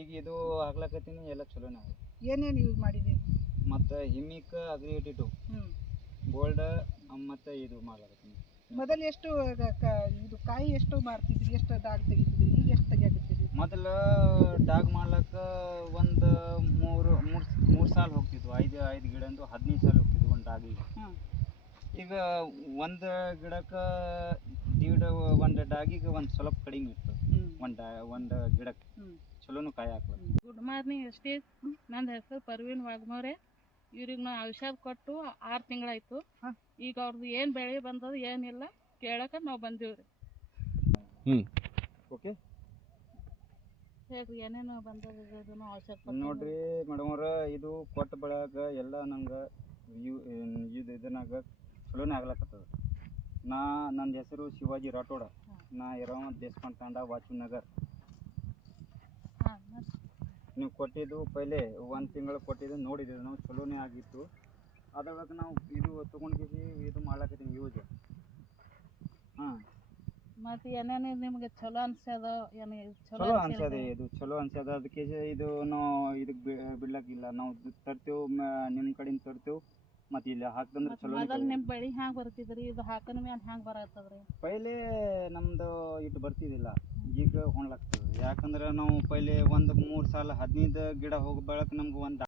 ಈಗ ಇದು ಹಾಕ್ಲಕತ್ತೀನಿ ಎಲ್ಲ ಚಲೋನೇ ಆಗಿದೆ. ಏನೇನು ಯೂಸ್ ಮಾಡಿದ್ದೀವಿ? ಮತ್ತು ಹಿಮಿಕ್ ಅಗ್ರಿ 82 ಗೋಲ್ಡ್ ಮತ್ತು ಇದು ಮಾಡ್ಲಕತ್ತೀನಿ. ಮೊದಲು ಎಷ್ಟು ಇದು ಕಾಯಿ ಎಷ್ಟು ಮಾಡ್ತಿದ್ರಿ, ಎಷ್ಟು ಡಾಗ್ ತೆಗಿತಿದ್ರಿ, ಈಗ ಎಷ್ಟು ತೆಗಿಯಾಕತ್ತೀರಿ? ಮೊದಲು ಡಾಗ್ ಮಾಡ್ಲಕ್ಕ ಒಂದು ಮೂರು ಸಾಲ ಹೋಗ್ತಿದ್ವು. ಐದು ಗಿಡ ಅಂದು 15 ಸಾಲ ಹೋಗ್ತಿದ್ವು ಒಂದು ಡಾಗಿಗೆ. ಈಗ ಒಂದು ಗಿಡಕ್ಕೆ ಒಂದು ಡಾಗಿಗೆ ಒಂದು ಸ್ವಲ್ಪ ಕಡಿಮೆ ಇತ್ತು. ಒಂದು ಗಿಡಕ್ಕೆ ಚಲೋನು ಕಾಯಿ ಹಾಕ್ಲಕ್ಕ. ಗುಡ್ ಮಾರ್ನಿಂಗ್ ಅಷ್ಟೇ. ನನ್ನ ಹೆಸರು ಪರ್ವೀನ್ ವಾಘ್ಮೋರೆ. ಇವ್ರಿಗೆ ನಾವು ಔಷಧ ಕೊಟ್ಟು 6 ತಿಂಗಳಾಯ್ತು. ಈಗ ಅವ್ರದ್ದು ಏನು ಬೆಳೆ ಬಂದದ ಏನಿಲ್ಲ ಕೇಳಕ್ಕೆ ನಾವು ಬಂದೀವ್ರಿ. ಓಕೆ ಹೇಳ್ರಿ ಏನೇನು ಬಂದದ ಇದನ್ನು ಔಷಧ ನೋಡ್ರಿ ಮೇಡಮ್ ಅವ್ರ, ಇದು ಕೊಟ್ಟ ಬೆಳೆಯಾಗ ಎಲ್ಲ ನಂಗೆ ಇದನ್ನಾಗ ಚಲೋನೇ ಆಗ್ಲಕತ್ತದ. ನನ್ನ ಹೆಸರು ಶಿವಾಜಿ ರಾಠೋಡ. ನಾ ಇರೋ ದೇಶಪಾಂಡೆ ತಾಂಡ, ವಾಚು ನಗರ್. ನೀವು ಕೊಟ್ಟಿದ್ದು ಪೈಲೆ 1 ತಿಂಗಳು ಕೊಟ್ಟಿದ್ದು ನೋಡಿದ್ದೀವಿ ನಾವು, ಚಲೋನೇ ಆಗಿತ್ತು. ಅದ್ರೊಳಗೆ ನಾವು ಇದು ತೊಗೊಂಡಿದ್ದೀವಿ, ಇದು ಮಾಡ್ಲಕತ್ತೀವಿ ಯೂಸ್. ಮತ್ತು ಏನೇನು ನಿಮ್ಗೆ ಚಲೋ ಅನ್ಸ್ಯದ? ಏನು ಚಲೋ ಅನ್ಸ್ಯದ, ಇದು ಚಲೋ ಅನ್ಸ್ಯದ. ಅದಕ್ಕೆ ಇದು ನಾವು ಇದಕ್ಕೆ ಬಿಡ್ಲಕ್ಕಿಲ್ಲ, ನಾವು ತರ್ತೇವೆ, ನಿಮ್ಮ ಕಡೆಯಿಂದ ತರ್ತೇವೆ. ಮತ್ತು ಇಲ್ಲಿ ಹಾಕ್ತಂದ್ರೆ ಚಲೋ. ಮೊದಲು ನಿಮ್ಮ ಬೆಳೆ ಹ್ಯಾಂಗೆ ಬರ್ತಿದ್ರಿ, ಇದು ಹಾಕನ ಮೇಲೆ ಹ್ಯಾಂಗೆ ಬರತ್ತದ್ರಿ? ಪೈಲೆ ನಮ್ಮದು ಇಟ್ಟು ಬರ್ತಿದ್ದಿಲ್ಲ, ಈಗ ಹೊಣ್ಲಾಗ್ತದೆ. ಯಾಕಂದ್ರೆ ನಾವು ಪೈಲೆ ಒಂದು 3 ಸಾಲ 15 ಗಿಡ ಹೋಗಿ ಬೆಳಕ್ಕೆ ನಮ್ಗೆ ಒಂದು